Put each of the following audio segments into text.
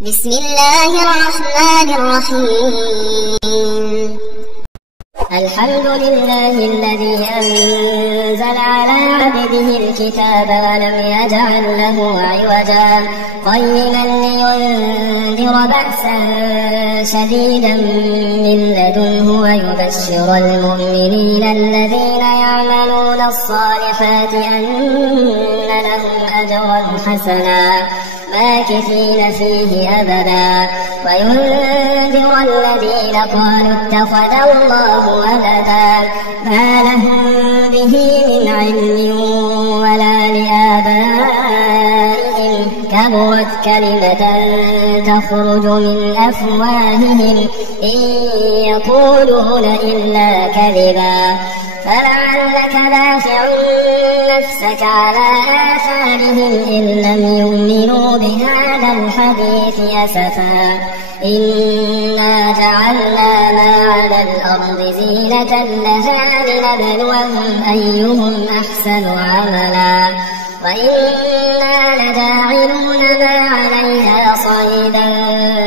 بسم الله الرحمن الرحيم. الحمد لله الذي أنزل على عبده الكتاب ولم يجعل له عوجا قيما لينذر بأسا شديدا من لدنه ويبشر المؤمنين الذين يعملون الصالحات أن لهم أجرا حسنا ماكثين فيه أبدا وينذر الذين قالوا اتخذ الله ولدا ما لهم به من علم ولا لآبائهم كبرت كلمة تخرج من أفواههم إن يقولون إلا كذبا فلعلك باخع نفسك على آثارهم إن لم يؤمنوا بهذا الحديث أسفا إنا جعلنا ما على الأرض زينة لها لنبلوهم أيهم أحسن عملا وإنا لجاعلون ما عليها صعيدا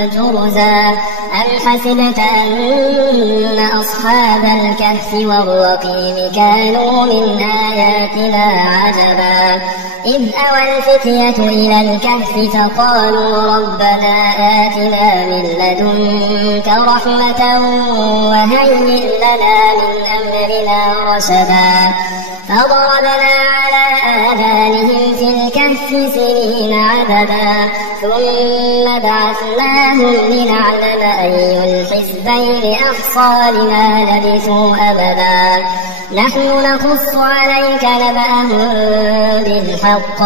جرزا أم حسبت أن أصحاب الكهف والرقيم كانوا من آياتنا عجبا إذ أوى الفتية إلى الكهف فقالوا ربنا آتنا من لدنك رحمة وهيئ لنا من أمرنا رشدا فضربنا على آذانهم في الكهف سنين عددا ثم بعثناهم لنعلم أي الحزبين أحصى لما لبثوا أبدا نحن نقص عليك نبأهم بالحق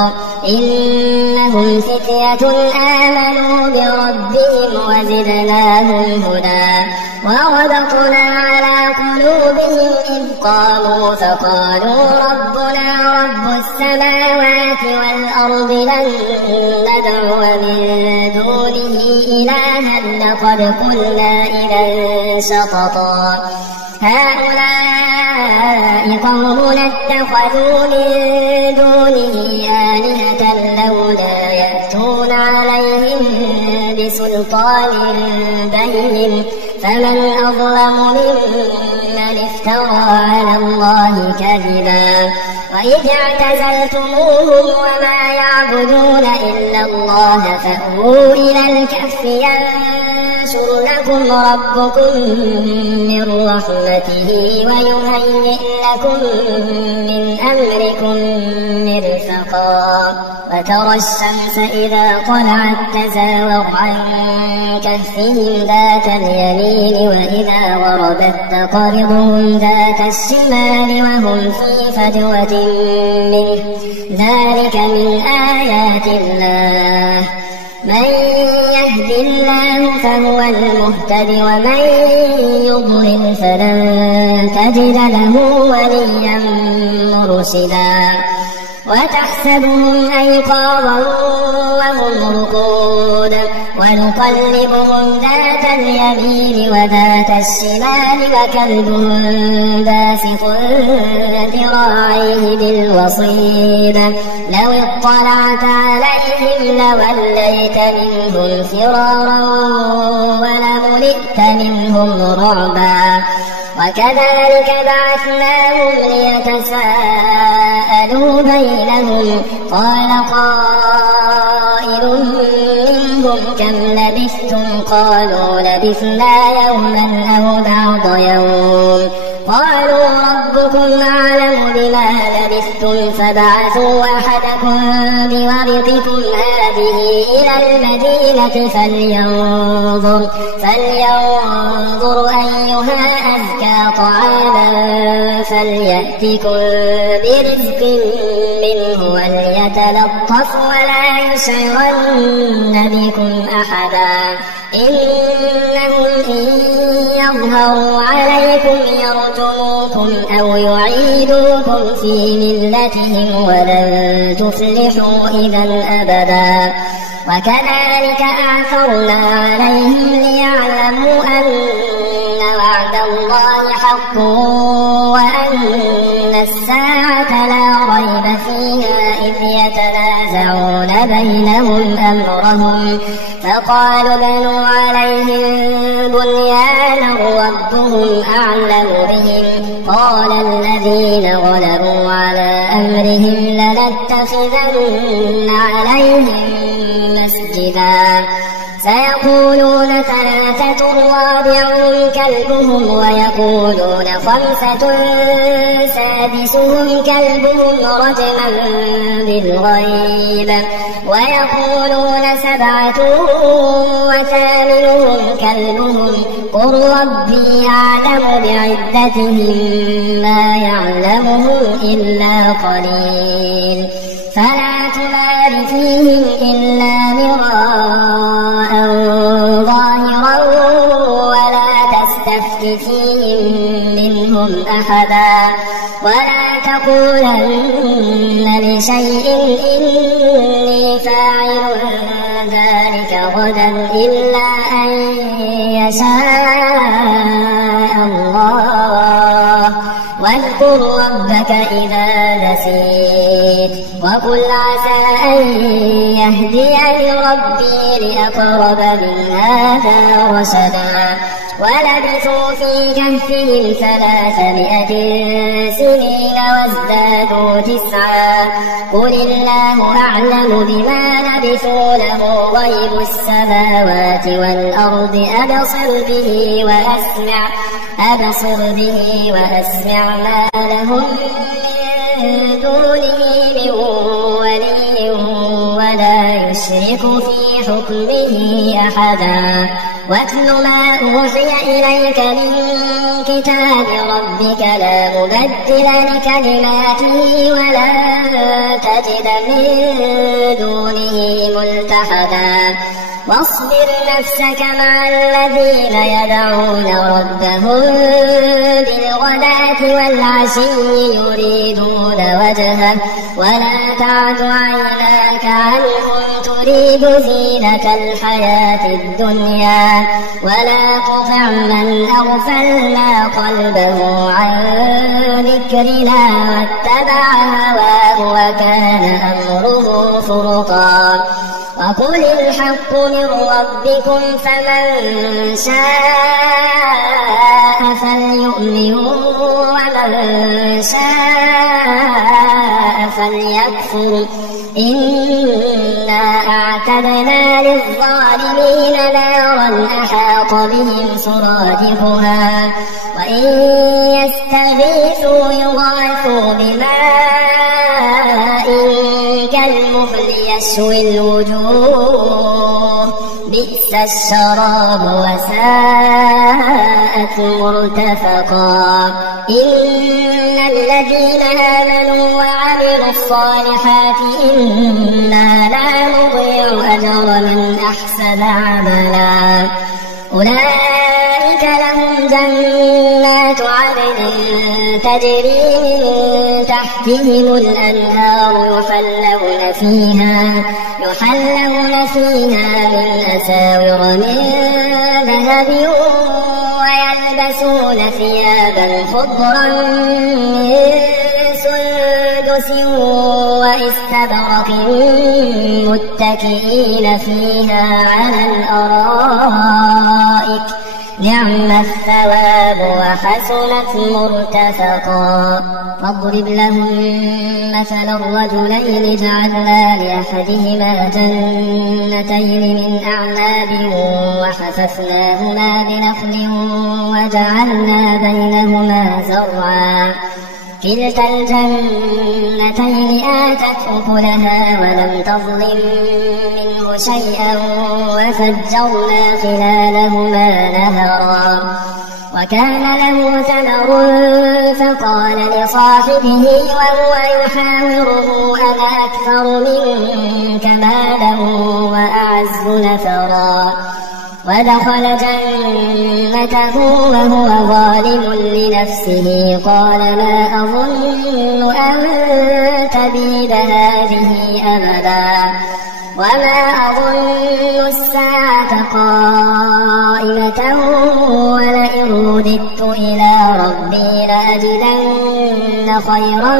إنهم فتية آمنوا بربهم وزدناهم هدى وربطنا على قلوبهم إذ قاموا فقالوا ربنا رب السماوات والأرض لن ندعو من دونه إلها لقد قلنا إذا شططا هؤلاء قومنا اتخذوا من دونه آلهة لولا يأتون عليهم بسلطان بين فمن أظلم ممن افترى على الله كذبا وإذ اعتزلتموهم وما يعبدون إلا الله فأووا إلى الكهف ينشر لكم ربكم من رحمته ويهيئ لكم من أمركم مرفقا وترى الشمس إذا طلعت تزاور عن كهفهم ذات اليمين وإذا غربت تقرضهم ذات الشمال وهم في فجوة منه ذلك من آيات الله من يهد الله فهو المهتد ومن يضلل فلن تجد له وليا مرشدا وتحسبهم أيقاظا وهم رقود ونقلبهم ذات اليمين وذات الشمال وكلبهم باسط ذراعيه بالوصيد لو اطلعت عليهم لوليت منهم فرارا ولملئت منهم رعبا وكذلك بعثناهم ليتساءلوا بينهم قال قائل منهم كم لبثتم قالوا لبثنا يوما أو بعض يوم قالوا ربكم أعلم بما لبثتم فبعثوا أحدكم بورقكم هذه إلى المدينة فلينظر أيها أزكى طعاما فليأتكم برزق منه وليتلطف ولا يشعرن بكم أحدا إنهم إن يظهروا عليكم يرجموكم أو يعيدوكم في ملتهم ولن تفلحوا إذا أبدا وكذلك أعثرنا عليهم ليعلموا أن وعد الله حق وأن الساعة لا ريب فيها إذ يتنازعون بينهم أمرهم فقالوا بنوا عليهم بنيانا ربهم أعلم بهم قال الذين غلبوا على أمرهم لنتخذن عليهم مسجدا سيقولون ثلاثة رابعهم كلبهم ويقولون خمسة سادسهم كلبهم رجما بالغيب ويقولون سبعة وثامنهم كلبهم قل ربي أعلم بعدتهم ما يعلمهم إلا قليل فلا تمار فيهم إلا مراء ظاهرا ولا تستفت فيهم منهم أحدا ولا تقولن لشيء إني فاعل ذلك غدا إلا أن يشاء الله واذكر ربك إذا نسيت وقل عسى أن يهديني ربي لأقرب من هذا رشدا ولبثوا في كهفهم 300 سنين وازدادوا 9 قل الله أعلم بما لبثوا له غيب السماوات والأرض أبصر به وأسمع ما لهم من دونه من ولي ولا يشرك في حكمه أحدا واتل ما أوحي إليك من كتاب ربك لا مبدل لكلماته ولا تجد من دونه ملتحدا واصبر نفسك مع الذين يدعون ربهم بالغداة والعشي يريدون وجهه ولا تعد عيناك عنهم تريد زينة الحياة الدنيا ولا تطع من أغفلنا قلبه عن ذكرنا واتبع هواه وكان أمره فرطا وقل الحق من ربكم فمن شاء فليؤمن ومن شاء فليكفر إنا أعتدنا للظالمين نارا أحاط بهم سرادقها وإن يستغيثوا يغاثوا بماء كالمهل يشوي الوجوه بئس الشراب وساءت مرتفقا إن الذين آمنوا وعملوا الصالحات إنا لا نضيع أجر من أحسن عملا أولئك لهم جنات عدن تجري من تحتهم الأنهار يحلون فيها من أساور من ذهب ويلبسون ثيابا خضرا من سندس واستبرق متكئين فيها على الأرائك نعم الثواب وحسنت مرتفقا واضرب لهم مثل الرجلين جعلنا لأحدهما جنتين من أعناب وحففناهما بنخل وجعلنا بينهما زرعا كلتا الجنتين آتت أكلها ولم تظلم منه شيئا وفجرنا خلالهما نهرا وكان له ثمر فقال لصاحبه وهو يحاوره أنا أكثر منك مالا وأعز نفرا ودخل جنته وهو ظالم لنفسه قال ما أظن أن تبيد هذه أبدا وما أظن الساعة قائمة ولئن رددت إلى ربي لأجدن خيرا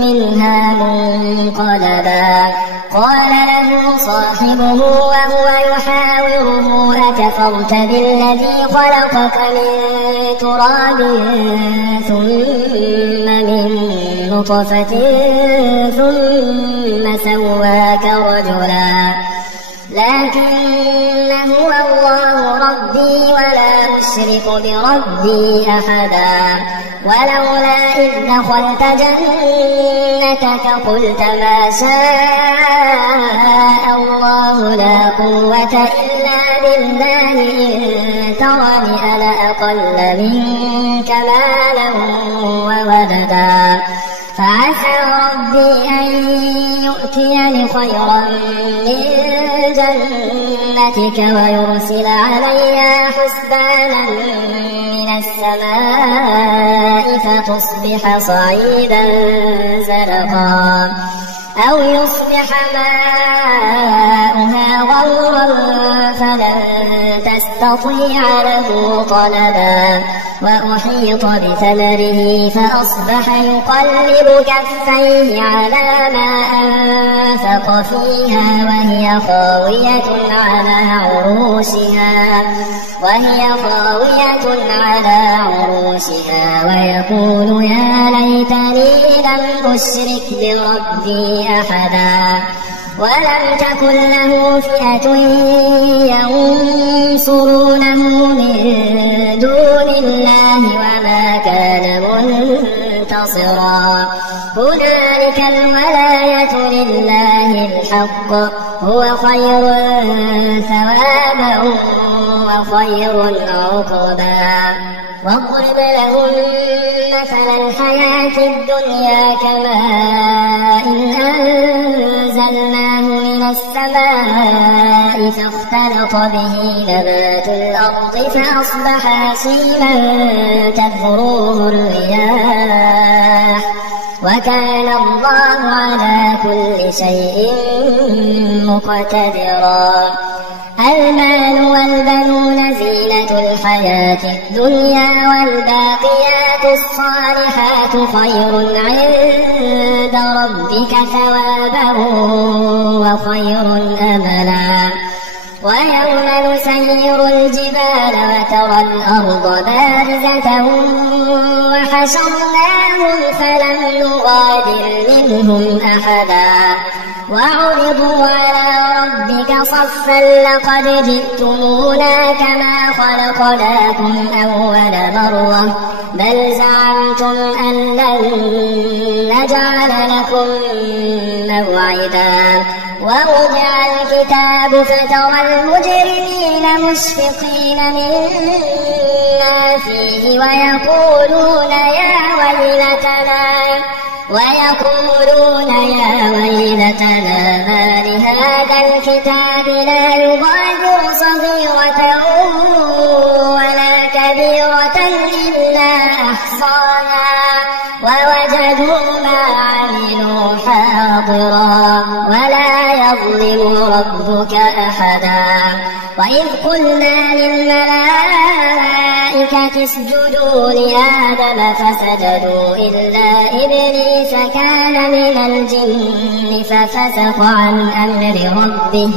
منها منقلبا قال له صاحبه وهو يحاوره يحاوره أكفرت بالذي خلقك من تراب ثم من نطفة ثم سواك رجلا لكن هو الله ربي ولا أشرك بربي أحدا ولولا إذ دخلت جنتك قلت ما شاء الله لا قوة إلا بالله إن ترني أنا أقل منك مالا وولدا فعسى ربي أن يؤتيني خيرا من جنتك ويرسل عليها حسبانا من السماء فتصبح صعيدا زلقا أو يصبح ماؤها غورا فلن تستطيع له طلبا وأحيط بثمره فأصبح يقلب كفيه على ما أنفق فيها وهي خاوية على عروشها ويقول يا ليتني لم أشرك بربي أحدا ولم تكن له فئة ينصرونه من دون الله وما كان منتصرا هنالك الولاية لله الحق هو خير ثوابا وخير عقبا واضرب لهم مثل الحياة الدنيا كماء أنزلناه من السماء فاختلط به نبات الأرض فأصبح هشيما تذروه الرياح وكان الله على كل شيء مقتدرا المال والبنون زينة الحياة الدنيا والباقيات الصالحات خير عند ربك ثوابا وخير أملا ويوم نسير الجبال وترى الأرض بارزة وحشرناهم فلم نغادر منهم أحدا وعرضوا على ربك صفا لقد جئتمونا كما خلقناكم أول مرة بل زعمتم أن لن نجعل لكم موعدا ووضع الكتاب فترى المجرمين مشفقين مما فيه ويقولون يا ويلتنا ما لهذا الكتاب لا يغادر صغيرة ولا كبيرة إلا أحصاها ووجدوا ما عملوا حاضرا ولا يظلم ربك أحدا وإذ قلنا للملائكة اسجدوا لآدم فسجدوا إلا إبليس كان من الجن ففسق عن أمر ربه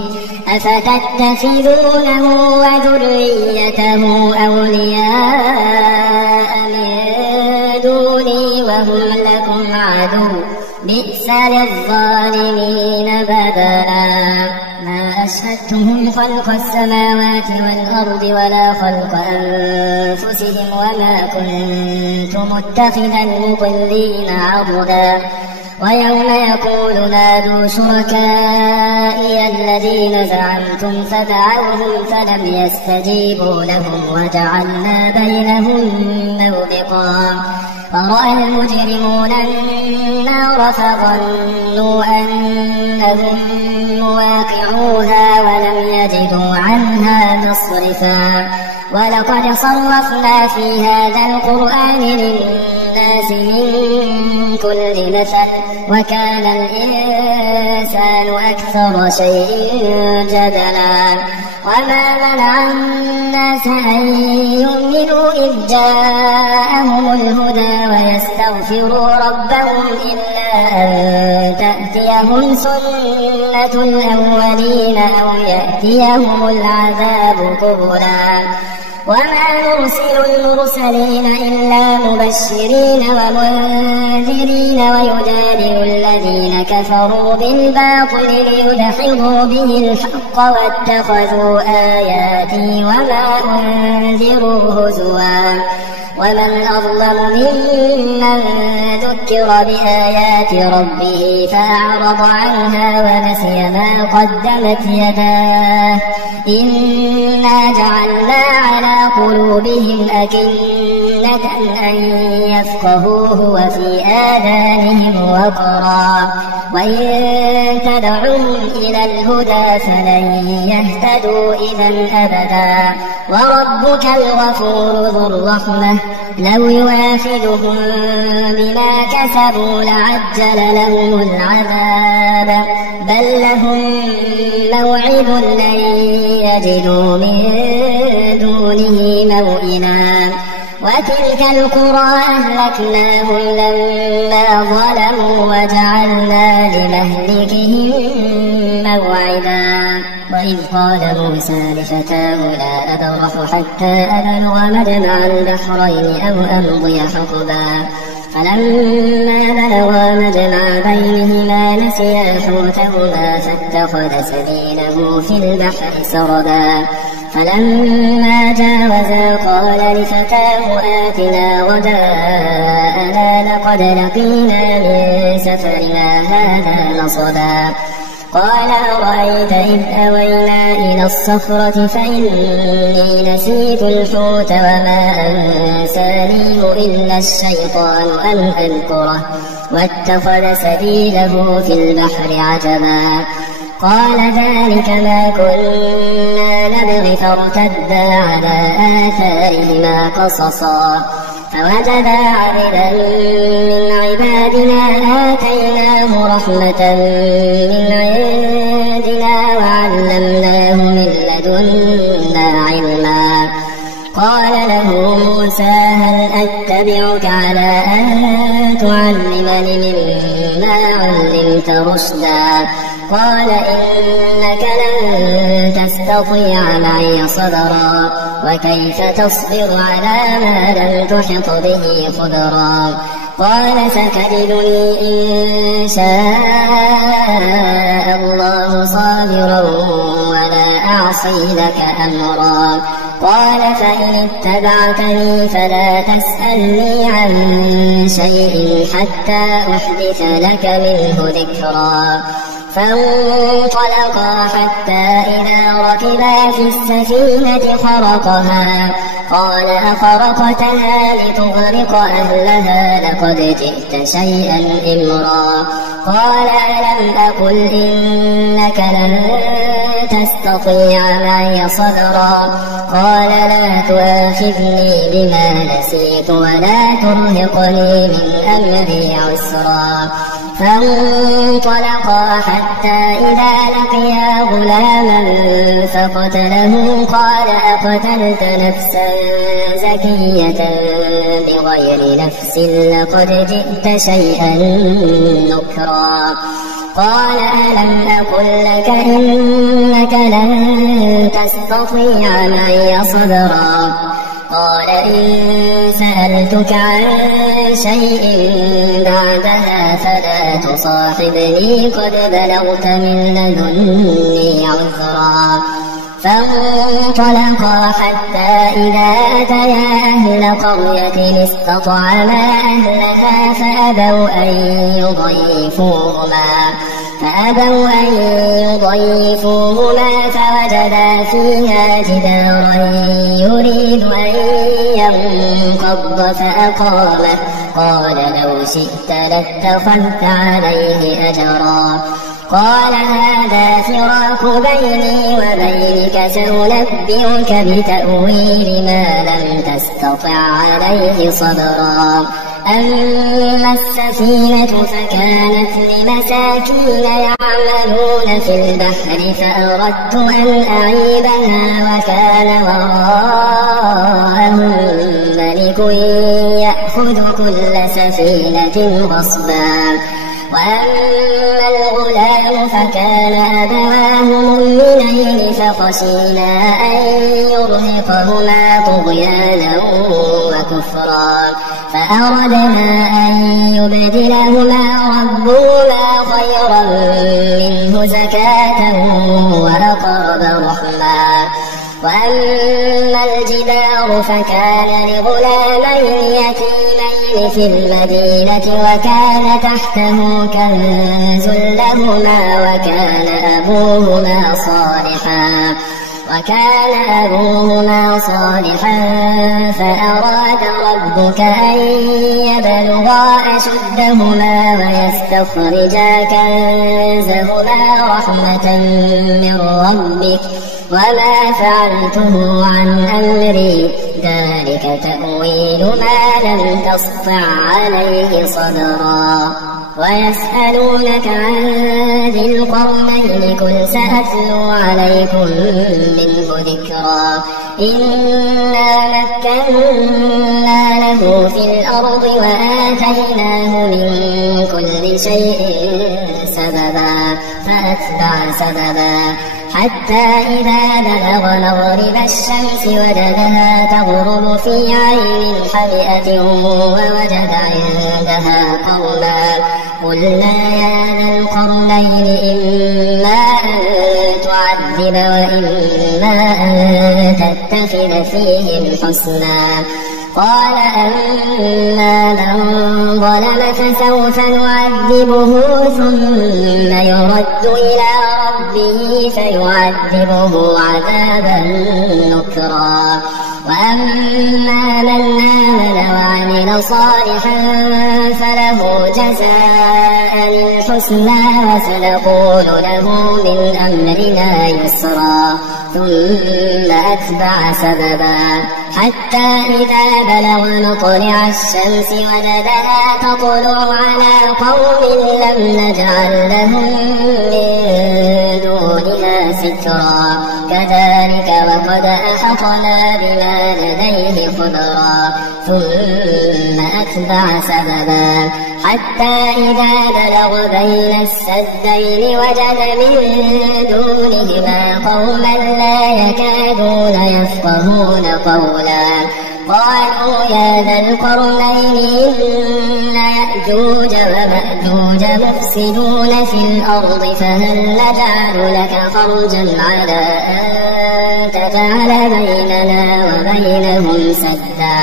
أفتتخذونه وذريته أولياء من دوني وهم لكم عدو بئس للظالمين بدلا ما أشهدتهم خلق السماوات والأرض ولا خلق أنفسهم وما كنت متخذ المضلين عضدا ويوم يقول نادوا شركائي الذين زعمتم فدعوهم فلم يستجيبوا لهم وجعلنا بينهم موبقا فرأى المجرمون النار فظنوا أنهم مواقعوها ولم يجدوا عنها مصرفا ولقد صرفنا في هذا القرآن للناس من كل مثل وكان الإنسان أكثر شيء جدلا وما منع الناس أن يؤمنوا إذ جاءهم الهدى ويستغفروا ربهم إلا أن تأتيهم سنة الأولين أو يأتيهم العذاب قبلا وما نرسل المرسلين إلا مبشرين ومنذرين ويجادل الذين كفروا بالباطل ليدحضوا به الحق واتخذوا آياتي وما أنذروا هزوا ومن أظلم ممن ذكر بآيات ربه فأعرض عنها ونسي ما قدمت يداه إنا جعلنا على قلوبهم أكنة أن يفقهوه وفي آذانهم وقرا وإن تدعوهم إلى الهدى فلن يهتدوا إذا أبدا وربك الغفور ذو الرحمة لو يؤاخذهم بما كسبوا لعجل لهم العذاب بل لهم موعد لن يجدوا من دونه موئلا وتلك القرى أهلكناهم لما ظلموا وجعلنا لمهلكهم موعدا وإذ قال موسى لفتاه لا أبرح حتى أبلغ مجمع البحرين أو أمضي حقبا فلما بلغا مجمع بينهما نسيا حوتهما فاتخذ سبيله في البحر سربا فلما جاوزا قال لفتاه آتنا غداءنا لقد لقينا من سفرنا هذا نصبا قال أرأيت إذ أوينا إلى الصخرة فإني نسيت الحوت وما أنسانيه إلا الشيطان أن أذكره واتخذ سبيله في البحر عجبا قال ذلك ما كنا نبغي فارتدا على آثارهما قصصا فوجدا عبدا من عبادنا آتيناه رحمة من عندنا وعلمناه من لدنا علما قال له موسى هل أتبعك على أن تعلمني مما علمت رشدا قال إنك لن تستطيع معي صبرا وكيف تصبر على ما لم تحط به خبرا قال ستجدني إن شاء الله صابرا ولا أعصي لك أمرا قال فإن اتبعتني فلا تسألني عن شيء حتى أحدث لك منه ذكرا فانطلقا حتى إذا ركبا في السفينة خرقها قال أخرقتها لتغرق أهلها لقد جئت شيئا إمرا قال ألم أقل إنك لن تستطيع معي صبرا قال لا تؤاخذني بما نسيت ولا ترهقني من أمري عسرا فانطلقا حتى إذا لقيا غلاما فقتله قال أقتلت نفسا زكية بغير نفس لقد جئت شيئا نكرا قال ألم أقل لك إنك لن تستطيع معي صبرا قال إن سألتك عن شيء بعدها فلا تصاحبني قد بلغت من لدني عذرا فانطلقا حتى إذا أتيا أهل قرية استطعما أهلها فأبوا أن يضيفوهما فوجدا فيها جدارا يريد أن ينقض فأقامه قال لو شئت لاتخذت عليه أجرا قال هذا فراق بيني وبينك سأنبئك بتأويل ما لم تستطع عليه صبرا أما السفينة فكانت لمساكين يعملون في البحر فأردت أن أعيبها وكان وراءهم ملك يأخذ كل سفينة غصبا وأما الغلام فكان أبواه مؤمنين فخشينا أن يرهقهما طغيانا وكفرا فأردنا أن يبدلهما ربهما خيرا منه زكاة وأقرب رحما. وأما الجدار فكان لغلامين يتيمين في المدينة وكان تحته كنز لهما وكان أبوهما صالحا فأراد ربك أن يبلغا أشدهما ويستخرجا كنزهما رحمة من ربك وما فعلته عن أمري ذلك تأويل ما لم تسطع عليه صبرا. ويسألونك عن ذي القرنين قل سأتلو عليكم منه ذكرا. إنا مكنا له في الأرض وآتيناه من كل شيء سببا فأتبع سببا حتى إذا بلغ مغرب الشمس وجدها تغرب في عين حمئة ووجد عندها قوما قلنا يا ذا القرنين إما أن تعذب وإما أن تتخذ فيهم حسنا. قال أما من ظلم فسوف نعذبه ثم يرد إلى ربه فيعذبه عذابا نكرا. وأما من آمن وعمل صالحا فله جزاء الحسنى وسنقول له من أمرنا يسرا. ثم أتبع سببا حتى إذا بلغ مطلع الشمس وجدها تطلع على قوم لم نجعل لهم من دونها سترا. كذلك وقد أحطنا بما لديه خبرا. ثم أتبع سببا حتى إذا بلغ بين السدين وجد من دونهما قوما لا يكادون يفقهون قولا. قالوا يا ذا القرنين إن يأجوج ومأجوج مفسدون في الأرض فهل نجعل لك خرجا على أن تجعل بيننا وبينهم سدا.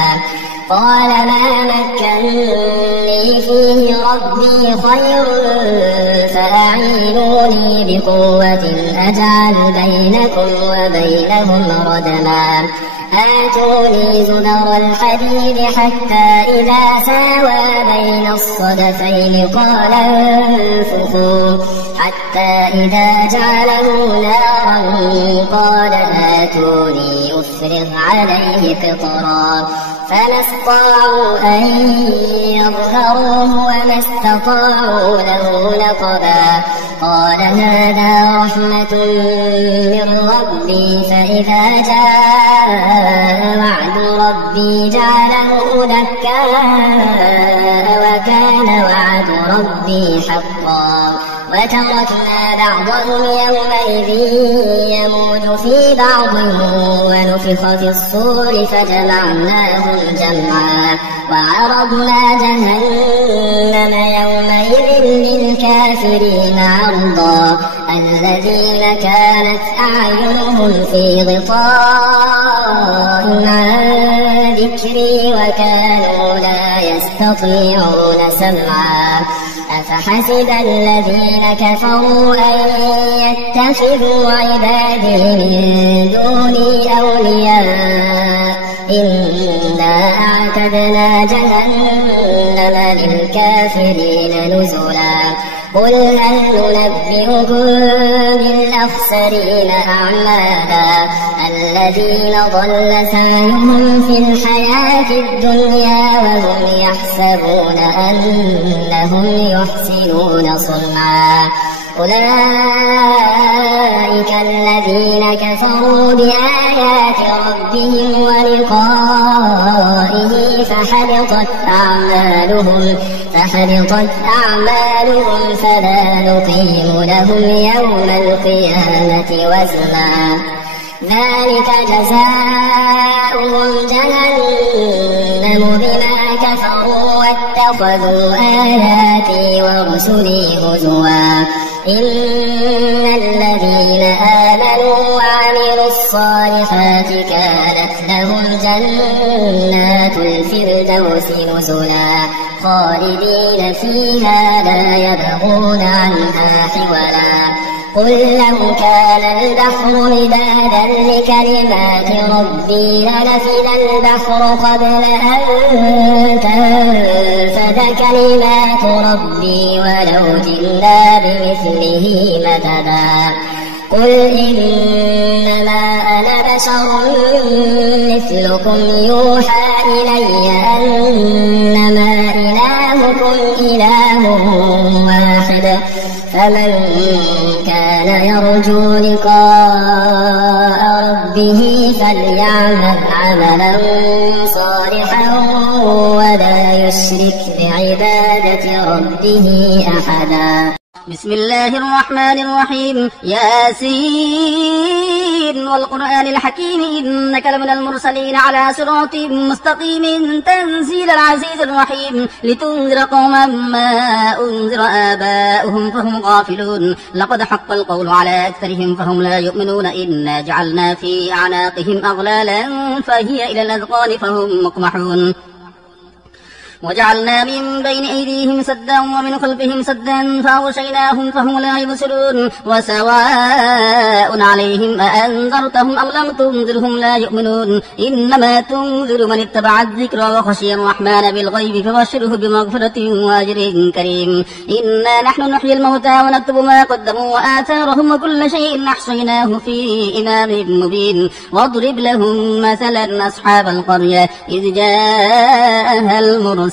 قال ما مكنني فيه ربي خير فأعينوني بقوة أجعل بينكم وبينهم ردما. آتوني زبر الحديد حتى إذا ساوى بين الصدفين قال انفخوا حتى إذا جعله نارا قال آتوني أفرغ عليه قطرا. فما استطاعوا أن يظهروه وما استطاعوا له نقبا. قال هذا رحمة من ربي فإذا جاء وعد ربي جعله دكا وكان وعد ربي حقا. وتركنا بعضهم يومئذ يموج في بعض ونفخ في الصور فجمعناهم جمعا. وعرضنا جهنم يومئذ للكافرين عرضا. الذين كانت أعينهم في غطاء عن ذكري وكانوا لا يستطيعون سمعا. أفحسب الذين كفروا أن يتخذوا عبادي من دوني أولياء إنا أعتدنا جهنم للكافرين نزلا. قل هل ننبئكم بالأخسرين أعمالا الذين ضل سعيهم في الحياة الدنيا وهم يحسبون أنهم يحسنون صنعا. أولئك الذين كفروا بآيات ربهم ولقائه فحبطت أعمالهم فلا نقيم لهم يوم القيامة وزنا ذلك جزاؤهم جهنم بما كفروا واتخذوا آياتي ورسلي هزوا إن الذين آمنوا وعملوا الصالحات كانت لهم جنات الفردوس نزلا خالدين فيها لا يبغون عنها حولا قل لو كان البحر مدادا لكلمات ربي لنفد البحر قبل أن تنفد كلمات ربي ولو جئنا بمثله مددا قل إنما أنا بشر مثلكم يوحى إلي أنما إلهكم إله واحد فمن كان يرجو لقاء ربه فليعمل عملا صالحا ولا يشرك بعبادة ربه أحدا. بسم الله الرحمن الرحيم ياسين والقرآن الحكيم إنك لمن المرسلين على صراط مستقيم تنزيل العزيز الرحيم لتنذر قوما ما أنذر آباؤهم فهم غافلون لقد حق القول على أكثرهم فهم لا يؤمنون إنا جعلنا في أعناقهم أغلالا فهي إلى الأذقان فهم مقمحون وجعلنا من بين أيديهم سدا ومن خلفهم سدا فأغشيناهم فهم لا يبصرون وسواء عليهم أأنذرتهم أم لم تنذرهم لا يؤمنون إنما تنذر من اتبع الذكر وخشي الرحمن بالغيب فبشره بمغفرة وأجر كريم إنا نحن نحيي الموتى ونكتب ما قدموا وآثارهم وكل شيء أحصيناه في إمام مبين واضرب لهم مثلا أصحاب القرية إذ جاءها المرسلون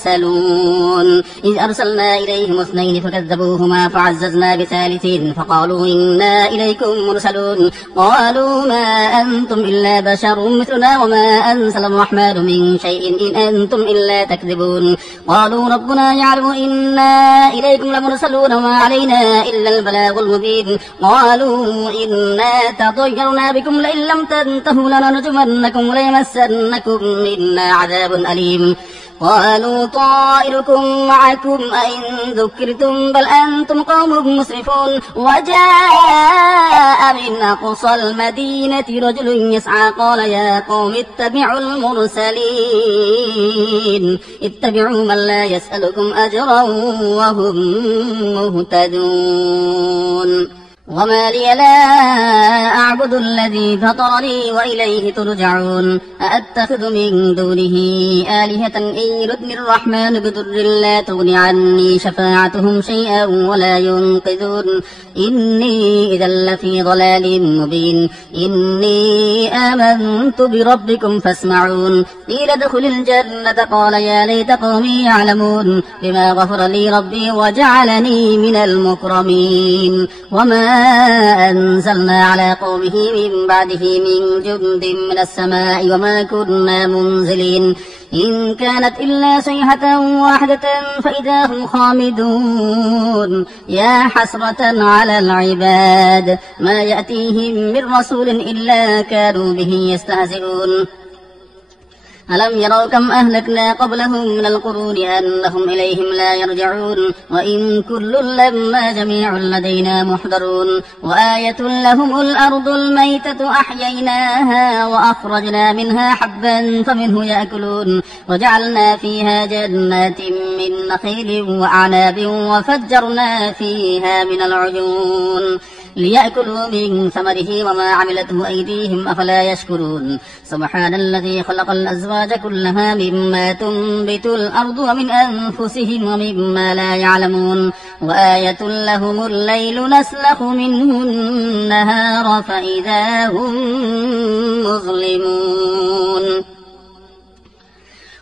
إذ أرسلنا إليهم 2 فكذبوهما فعززنا بثالث فقالوا إنا إليكم مرسلون قالوا ما أنتم إلا بشر مثلنا وما أنزل الرحمن من شيء إن أنتم إلا تكذبون قالوا ربنا يعلم إنا إليكم لمرسلون وما علينا إلا البلاغ المبين قالوا إنا تطيرنا بكم لئن لم تنتهوا لنرجمنكم وليمسنكم منا عذاب أليم قالوا طائركم معكم أئن ذكرتم بل أنتم قوم مسرفون وجاء من أقصى المدينة رجل يسعى قال يا قوم اتبعوا المرسلين اتبعوا من لا يسألكم أجرا وهم مهتدون وما لي لا أعبد الذي فطرني وإليه ترجعون أأتخذ من دونه آلهة إن يردني الرحمن بضر لا تغن عني شفاعتهم شيئا ولا ينقذون إني إذا لفي ضلال مبين إني آمنت بربكم فاسمعون قيل ادخل الجنة قال يا ليت قومي يعلمون بما غفر لي ربي وجعلني من المكرمين وما أنزلنا على قومه من بعده من جند من السماء وما كنا منزلين إن كانت إلا صيحة واحدة فإذا هم خامدون يا حسرة على العباد ما يأتيهم من رسول إلا كانوا به يستهزئون ألم يروا كم أهلكنا قبلهم من القرون أنهم إليهم لا يرجعون وإن كل لما جميع لدينا محضرون وآية لهم الأرض الميتة أحييناها وأخرجنا منها حبا فمنه يأكلون وجعلنا فيها جنات من نخيل وأعناب وفجرنا فيها من العيون ليأكلوا من ثمره وما عملته أيديهم أفلا يشكرون سبحان الذي خلق الأزواج كلها مما تنبت الأرض ومن أنفسهم ومما لا يعلمون وآية لهم الليل نسلخ منه النهار فإذا هم مظلمون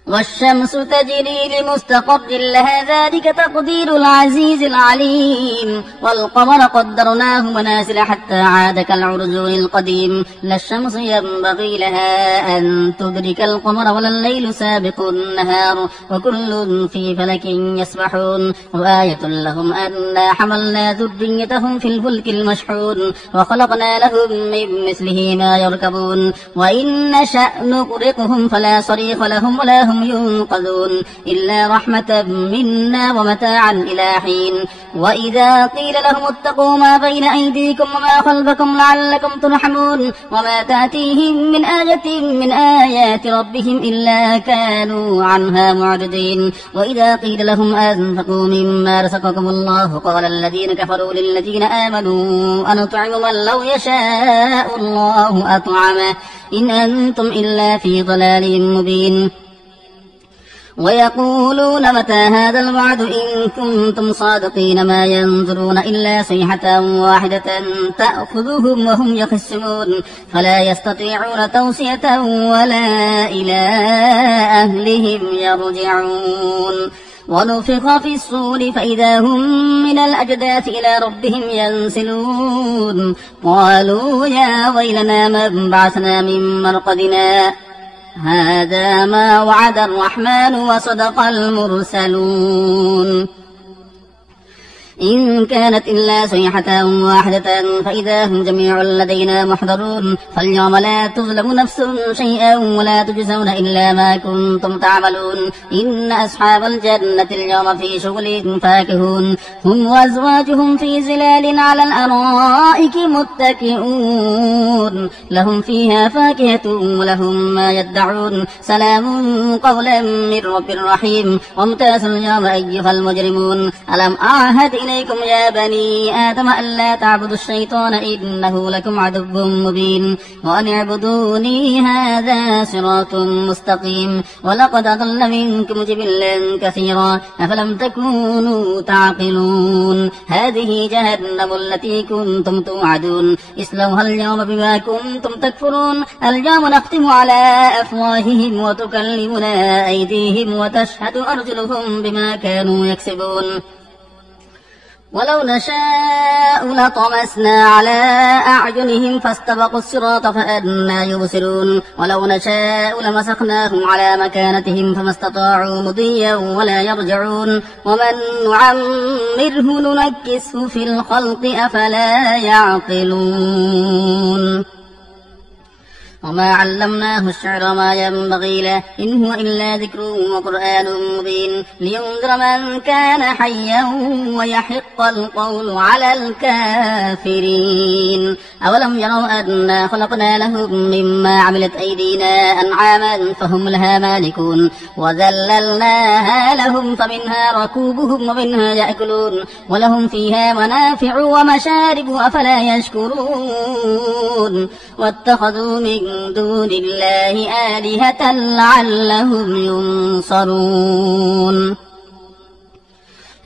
والشمس تجري لمستقر لها ذلك تقدير العزيز العليم والقمر قدرناه منازل حتى عاد كالعرجون القديم لا الشمس ينبغي لها أن تدرك القمر ولا الليل سابق النهار وكل في فلك يسبحون وآية لهم أنا حملنا ذريتهم في الفلك المشحون وخلقنا لهم من مثله ما يركبون وإن نشأ نغرقهم فلا صريخ لهم ولا هم ينقذون إلا رحمة منا ومتاعا إلى حين وإذا قيل لهم اتقوا ما بين أيديكم وما خلفكم لعلكم ترحمون وما تأتيهم من آية من آيات ربهم إلا كانوا عنها معرضين وإذا قيل لهم أنفقوا مما رزقكم الله قال الذين كفروا للذين آمنوا أنطعم من لو يشاء الله أطعمه إن أنتم إلا في ضلال مبين ويقولون متى هذا الوعد إن كنتم صادقين ما ينظرون إلا صيحة واحدة تأخذهم وهم يخصمون فلا يستطيعون توصية ولا إلى أهلهم يرجعون ونفخ في الصور فإذا هم من الأجداث إلى ربهم ينسلون قالوا يا ويلنا من بعثنا من مرقدنا هذا ما وعد الرحمن وصدق المرسلون إن كانت إلا صيحة واحدة فإذا هم جميع لدينا محضرون فاليوم لا تظلم نفس شيئا ولا تجزون إلا ما كنتم تعملون إن أصحاب الجنة اليوم في شغل فاكهون هم وأزواجهم في ظلال على الأرائك متكئون لهم فيها فاكهة ولهم ما يدعون سلام قولا من رب رحيم وامتازوا اليوم أيها المجرمون ألم أعهد إليكم يا بني آدم ألا تعبدوا الشيطان إنه لكم عدو مبين وأن اعبدوني هذا صراط مستقيم ولقد أضل منكم جبلا كثيرا أفلم تكونوا تعقلون هذه جهنم التي كنتم توعدون اصلوها اليوم بما كنتم تكفرون اليوم نختم على أفواههم وتكلمنا أيديهم وتشهد أرجلهم بما كانوا يكسبون ولو نشاء لطمسنا على أعينهم فاستبقوا الصراط فأنى يبصرون ولو نشاء لمسخناهم على مكانتهم فما استطاعوا مضيا ولا يرجعون ومن نعمره ننكسه في الخلق أفلا يعقلون وما علمناه الشعر ما ينبغي له إن هو إلا ذكر وقرآن مبين لينذر من كان حيا ويحق القول على الكافرين أولم يروا أنا خلقنا لهم مما عملت أيدينا أنعاما فهم لها مالكون وذللناها لهم فمنها ركوبهم ومنها يأكلون ولهم فيها منافع ومشارب أفلا يشكرون واتخذوا من دون الله آلهة لعلهم ينصرون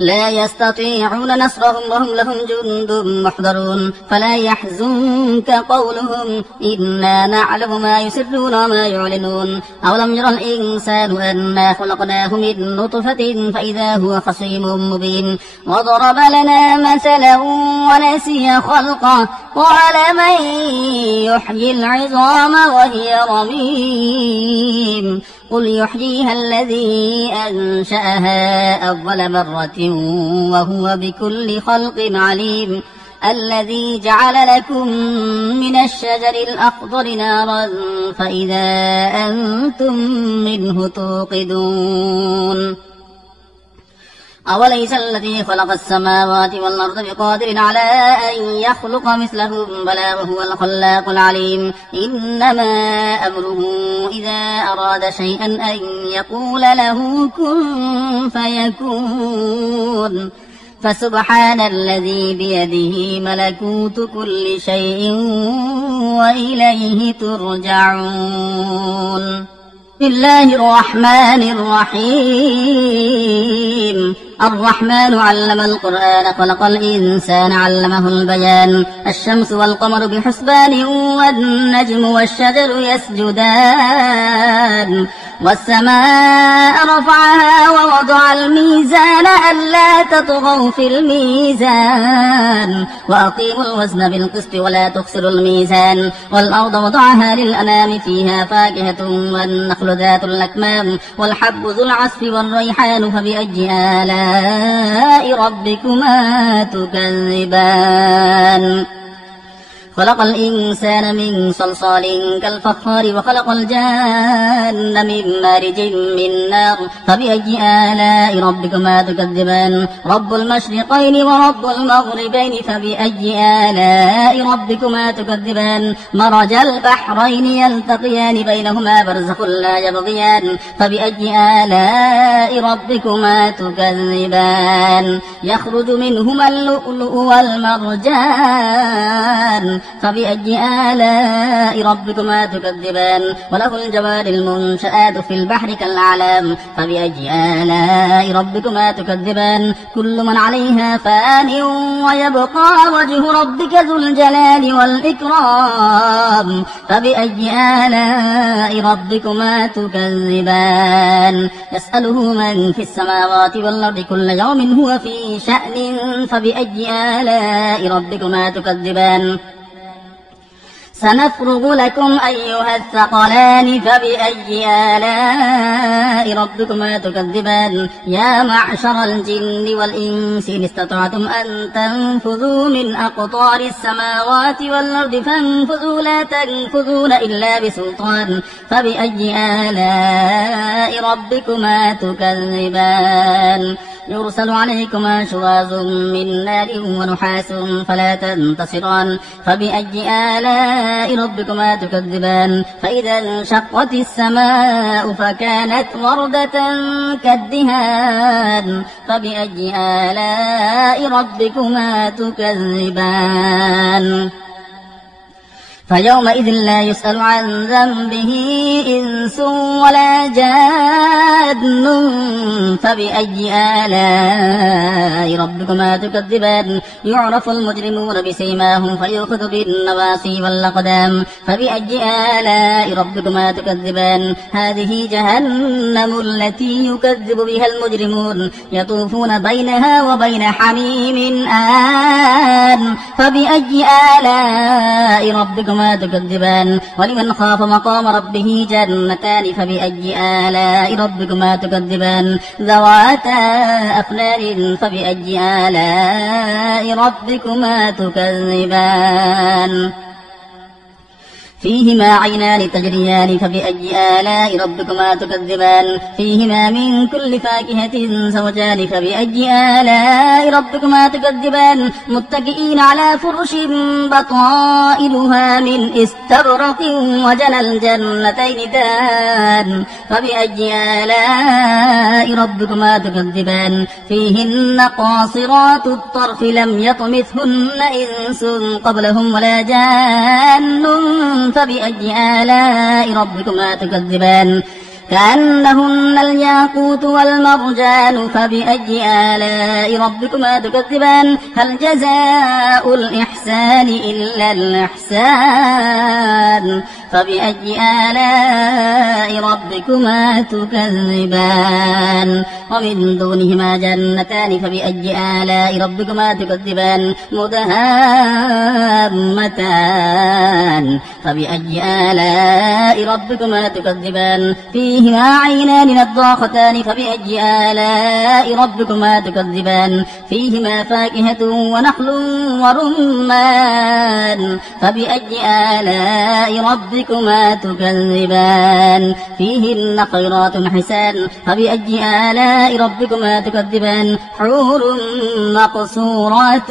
لا يستطيعون نصرهم وهم لهم جند محضرون فلا يحزنك قولهم إنا نعلم ما يسرون وما يعلنون أولم يرى الإنسان أنا خلقناه من نطفة فإذا هو خصيم مبين وضرب لنا مثلا ونسي خلقه قال من يحيي العظام وهي رميم قل يحييها الذي أنشأها أول مرة وهو بكل خلق عليم الذي جعل لكم من الشجر الأخضر نارا فإذا أنتم منه توقدون أوليس الذي خلق السماوات والأرض بقادر على أن يخلق مثلهم بلى وهو الخلاق العليم إنما أمره إذا أراد شيئا أن يقول له كن فيكون فسبحان الذي بيده ملكوت كل شيء وإليه ترجعون بسم الله الرحمن الرحيم الرحمن علم القرآن خلق الإنسان علمه البيان الشمس والقمر بحسبان والنجم والشجر يسجدان والسماء رفعها ووضع الميزان ألا تطغوا في الميزان وأقيموا الوزن بالقسط ولا تخسروا الميزان والأرض وضعها للأنام فيها فاكهة والنخل ذات الأكمام والحب ذو العصف والريحان فبأي آلاء ربكما تكذبان خلق الإنسان من صلصال كالفخار وخلق الجان من مارج من نار فبأي آلاء ربكما تكذبان رب المشرقين ورب المغربين فبأي آلاء ربكما تكذبان مرج البحرين يلتقيان بينهما برزخ لا يبغيان فبأي آلاء ربكما تكذبان يخرج منهما اللؤلؤ والمرجان فبأي آلاء ربكما تكذبان وله الجوار المنشآت في البحر كالأعلام فبأي آلاء ربكما تكذبان كل من عليها فان ويبقى وجه ربك ذو الجلال والإكرام فبأي آلاء ربكما تكذبان يسأله من في السماوات والأرض كل يوم هو في شأن فبأي آلاء ربكما تكذبان سنفرغ لكم أيها الثقلان فبأي آلاء ربكما تكذبان يا معشر الجن والإنس إن استطعتم أن تنفذوا من أقطار السماوات والأرض فانفذوا لا تنفذون إلا بسلطان فبأي آلاء ربكما تكذبان يرسل عليكما شواظ من نار ونحاس فلا تنتصران فبأي آلاء ربكما تكذبان فإذا انشقت السماء فكانت وردة كالدهان فبأي آلاء ربكما تكذبان فيومئذ لا يسأل عن ذنبه إنس ولا جان فبأي آلاء ربكما تكذبان يعرف المجرمون بسيماهم فيؤخذ بالنواصي والأقدام فبأي آلاء ربكما تكذبان هذه جهنم التي يكذب بها المجرمون يطوفون بينها وبين حميم آن فبأي آلاء ربكما تكذبان ولمن خاف مقام ربه جنتان فبأي آلاء ربكما تكذبان ذواتا أفنان فبأي آلاء ربكما تكذبان فيهما عينان تجريان فبأي آلاء ربكما تكذبان فيهما من كل فاكهة زوجان فبأي آلاء ربكما تكذبان متكئين على فرش بطائلها من استبرق وجنى الجنتين دان فبأي آلاء ربكما تكذبان فيهن قاصرات الطرف لم يطمثهن إنس قبلهم ولا جان فبأي آلاء ربكما تكذبان كأنهن الياقوت والمرجان فبأي آلاء ربكما تكذبان هل جزاء الإحسان إلا الإحسان فبأي آلاء ربكما تكذبان ومن دونهما جنتان فبأي آلاء ربكما تكذبان مدهامتان فبأي آلاء ربكما تكذبان فيهما عينان نضاختان فبأي آلاء ربكما تكذبان فيهما فاكهة ونخل ورمان فبأي آلاء ربكما تكذبان فيهن خيرات حسان فبأي آلاء ربكما تكذبان حور مقصورات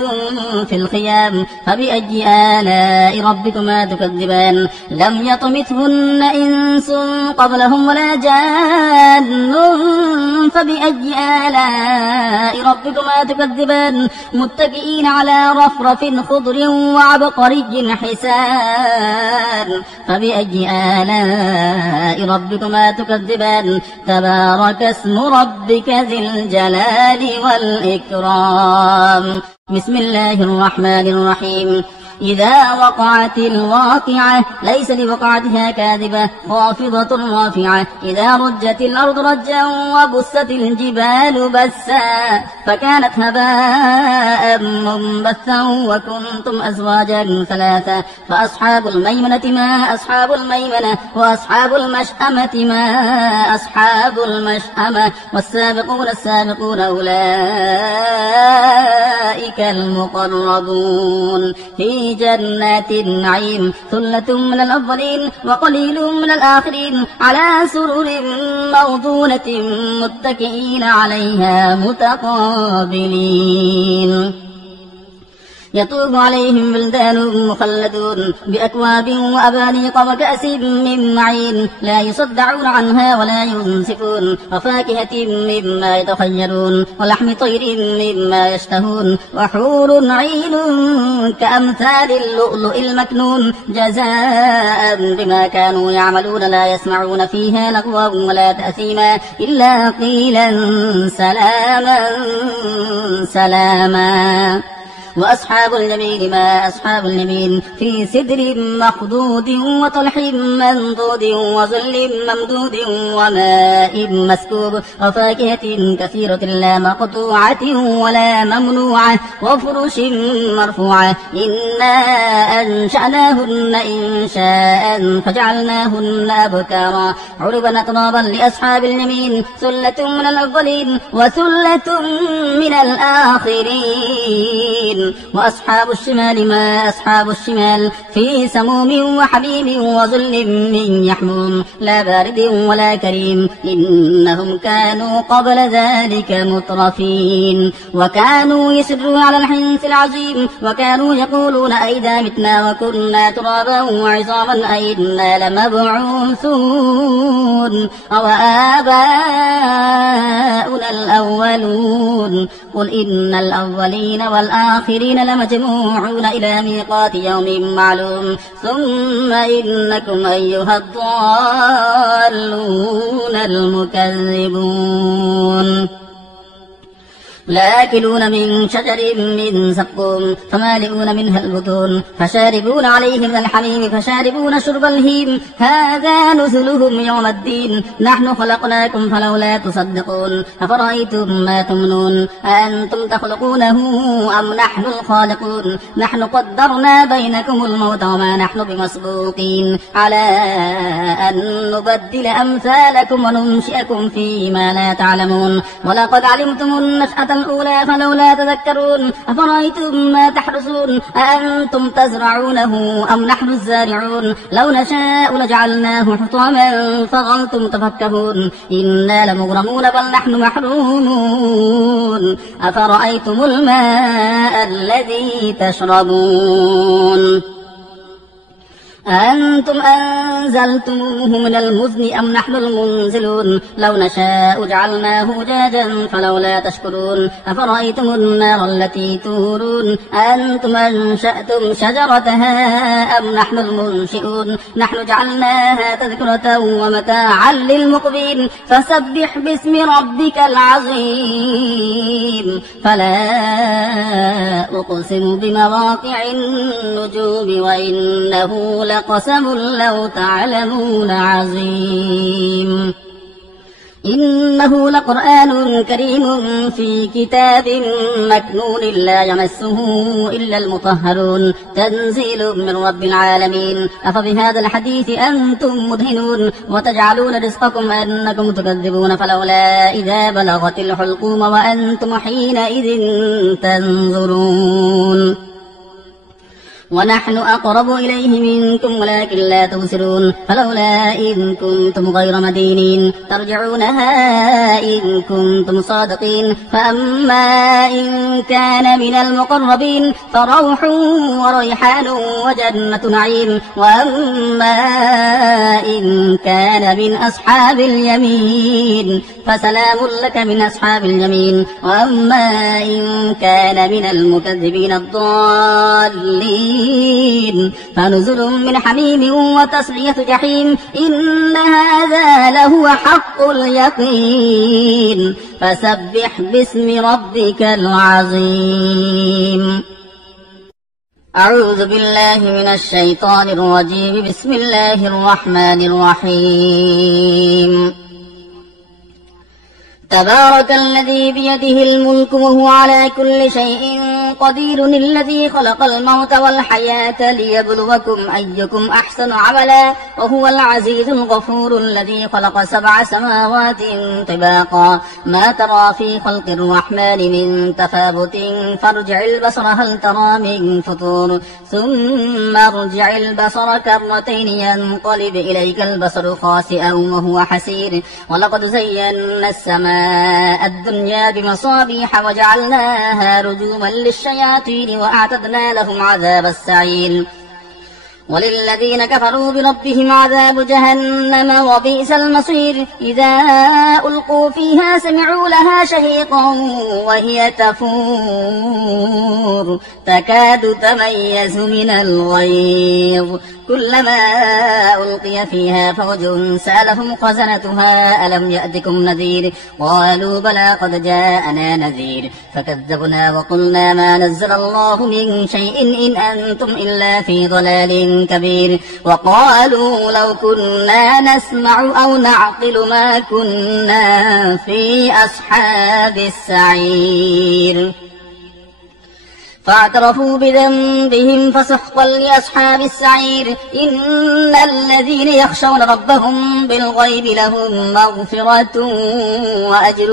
في الخيام فبأي آلاء ربكما تكذبان لم يطمثهن إنس قبلهم ولا جان فبأي آلاء ربكما تكذبان متكئين على رفرف خضر وعبقري حسان فبأي آلاء ربكما تكذبان تبارك اسم ربك ذي الجلال والإكرام بسم الله الرحمن الرحيم إذا وقعت الواقعة ليس لوقعتها كاذبة خافضة رافعة إذا رجت الأرض رجا وبست الجبال بسا فكانت هباء منبثا وكنتم أزواجا ثلاثة فأصحاب الميمنة ما أصحاب الميمنة وأصحاب المشأمة ما أصحاب المشأمة والسابقون السابقون أولئك المقربون في جنات النعيم ثلة من الأولين وقليل من الآخرين على سرر موضونة متكئين عليها متقابلين يطوف عليهم بلدان مخلدون بأكواب وأبانيق وكأس من معين لا يصدعون عنها ولا ينسفون وفاكهة مما يتخيرون ولحم طير مما يشتهون وحور عين كأمثال اللؤلؤ المكنون جزاء بما كانوا يعملون لا يسمعون فيها لغوا ولا تأثيما إلا قيلا سلاما سلاما وأصحاب اليمين ما أصحاب اليمين في سدر مخضود وطلح منضود وظل ممدود وماء مسكوب وفاكهة كثيرة لا مقطوعة ولا ممنوعة وفرش مرفوعة إنا أنشأناهن إنشاء فجعلناهن أبكارا عربا أترابا لأصحاب اليمين ثلة من الأولين وثلة من الآخرين وأصحاب الشمال ما أصحاب الشمال في سموم وحميم وظل من يحموم لا بارد ولا كريم إنهم كانوا قبل ذلك مترفين وكانوا يسرون على الحنث العظيم وكانوا يقولون أئذا متنا وكنا ترابا وعظاما أئنا لمبعوثون أو آباؤنا الأولون قل إن الأولين والآخرين لمجموعون إلى ميقات يوم معلوم ثم إنكم أيها الضالون المكذبون لآكلون من شجر من زقوم فمالئون منها البطون فشاربون عليه من الحميم فشاربون شرب الهيم هذا نزلهم يوم الدين نحن خلقناكم فلولا تصدقون أفرأيتم ما تمنون أأنتم تخلقونه أم نحن الخالقون نحن قدرنا بينكم الموت وما نحن بمسبوقين على أن نبدل أمثالكم وننشئكم فيما لا تعلمون ولقد علمتم النشأة الأولى فلولا تذكرون أفرأيتم ما تحرسون أأنتم تزرعونه أم نحن الزارعون لو نشاء لجعلناه حطاما فظلتم تفكهون إنا لمغرمون بل نحن محرومون أفرأيتم الماء الذي تشربون أأنتم أنزلتموه من المزن أم نحن المنزلون لو نشاء جعلناه أجاجا فلولا تشكرون أفرأيتم النار التي تورون أأنتم أنشأتم شجرتها أم نحن المنشئون نحن جعلناها تذكرة ومتاعا للمقبين فسبح باسم ربك العظيم فلا أقسم بمواقع النجوم وإنه لقسم لو تعلمون عظيم إنه لقرآن كريم في كتاب مكنون لا يمسه إلا المطهرون تنزيل من رب العالمين أفبهذا الحديث أنتم مدهنون وتجعلون رزقكم أنكم تكذبون فلولا إذا بلغت الحلقوم وأنتم حينئذ تنظرون ونحن أقرب إليه منكم ولكن لا تبصرون فلولا إن كنتم غير مدينين ترجعونها إن كنتم صادقين فأما إن كان من المقربين فروح وريحان وجنة نعيم وأما إن كان من أصحاب اليمين فسلام لك من أصحاب اليمين وأما إن كان من المكذبين الضالين فنزل من حميم وتصلية جحيم إن هذا لهو حق اليقين فسبح باسم ربك العظيم أعوذ بالله من الشيطان الرجيم. بسم الله الرحمن الرحيم. تبارك الذي بيده الملك وهو على كل شيء قدير، الذي خلق الموت والحياة ليبلوكم أيكم أحسن عملا، وهو العزيز الغفور، الذي خلق 7 سماوات طباقا، ما ترى في خلق الرحمن من تفاوت، فارجع البصر هل ترى من فطور، ثم ارجع البصر كرتين ينقلب إليك البصر خاسئا وهو حسير، ولقد زينا السماء الدنيا بمصابيح وجعلناها رجوما للشياطين وأعتدنا لهم عذاب السعير، وللذين كفروا بربهم عذاب جهنم وبئس المصير. إذا ألقوا فيها سمعوا لها شهيقا وهي تفور تكاد تميز من الغيظ، كلما ألقي فيها فوج سألهم خزنتها ألم يأتكم نذير، قالوا بلى قد جاءنا نذير، فكذبنا وقلنا ما نزل الله من شيء إن أنتم إلا في ضلال كبير، وقالوا لو كنا نسمع أو نعقل ما كنا في أصحاب السعير، فاعترفوا بذنبهم فسحقا لأصحاب السعير. إن الذين يخشون ربهم بالغيب لهم مغفرة وأجر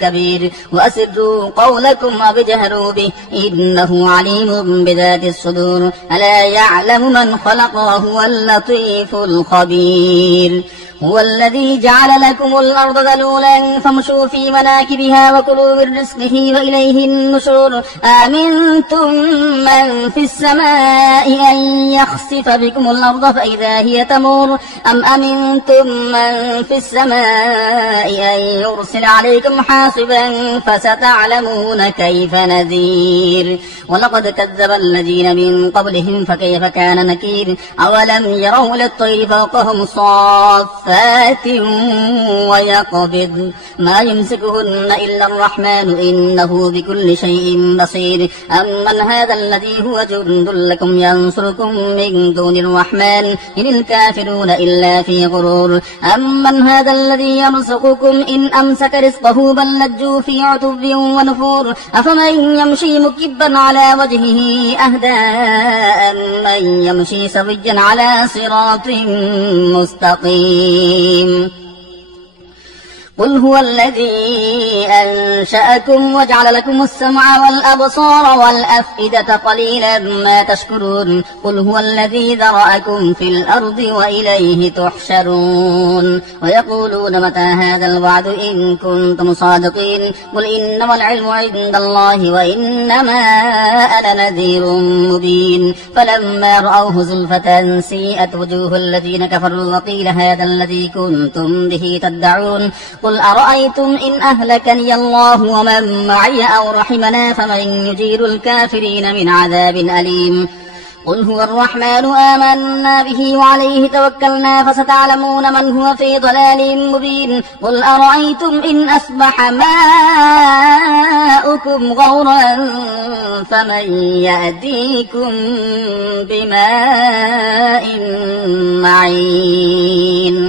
كبير، وأسروا قولكم أو اجهروا به إنه عليم بذات الصدور، ألا يعلم من خلق وهو اللطيف الخبير. هو الذي جعل لكم الأرض ذلولا فامشوا في مناكبها وكلوا من رزقه وإليه النشور، آمنتم من في السماء أن يخسف بكم الأرض فإذا هي تمور، أم أمنتم من في السماء أن يرسل عليكم حاصبا فستعلمون كيف نذير. ولقد كذب الذين من قبلهم فكيف كان نكير. أولم يروا إلى الطير فوقهم صافات ويقبض ما يمسكهن إلا الرحمن إنه بكل شيء بصير. أمن هذا الذي هو جند لكم ينصركم من دون الرحمن إن الكافرون إلا في غرور. أمن هذا الذي يرزقكم إن أمسك رزقه بل لجوا في عتب ونفور. أفمن يمشي مكبا على وجهه أهدى أمن يمشي سويا على صراط مستقيم. قل هو الذي أنشأكم وجعل لكم السمع والأبصار والأفئدة قليلا ما تشكرون. قل هو الذي ذرأكم في الأرض وإليه تحشرون. ويقولون متى هذا الوعد إن كنتم صادقين. قل إنما العلم عند الله وإنما أنا نذير مبين. فلما رأوه زلفة سيئت وجوه الذين كفروا وقيل هذا الذي كنتم به تدعون. قل أرأيتم إن أهلكني الله ومن معي أو رحمنا فمن يجير الكافرين من عذاب أليم. قل هو الرحمن آمنا به وعليه توكلنا فستعلمون من هو في ضلال مبين. قل أرأيتم إن أصبح ماؤكم غورا فمن يأتيكم بماء معين.